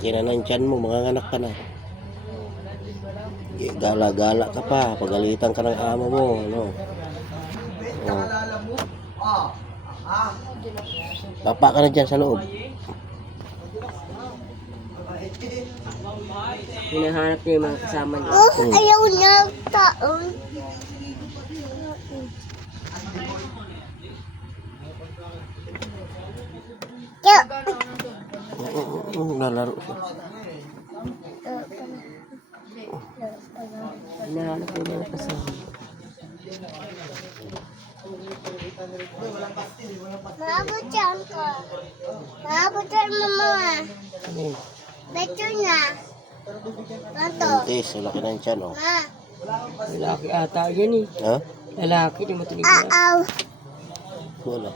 laki na ng tiyan mo, mga anak ka na. Gala-gala ka pa, pagalitan ka ng amo mo, ano. Papa ka na dyan sa loob. Hinahanap niya yung mga kasama niya. Ayaw niya taon. Lalaro siya. Hinahanap niya yung mga kasama. Maabot yan ko. Maabot yan mama. Beto na. Tanto. Buntis, laki na yung tiyan, oh. Ma. Lalaki ata yan eh. Ha? Lalaki, di matinig na. Aaw. Wala.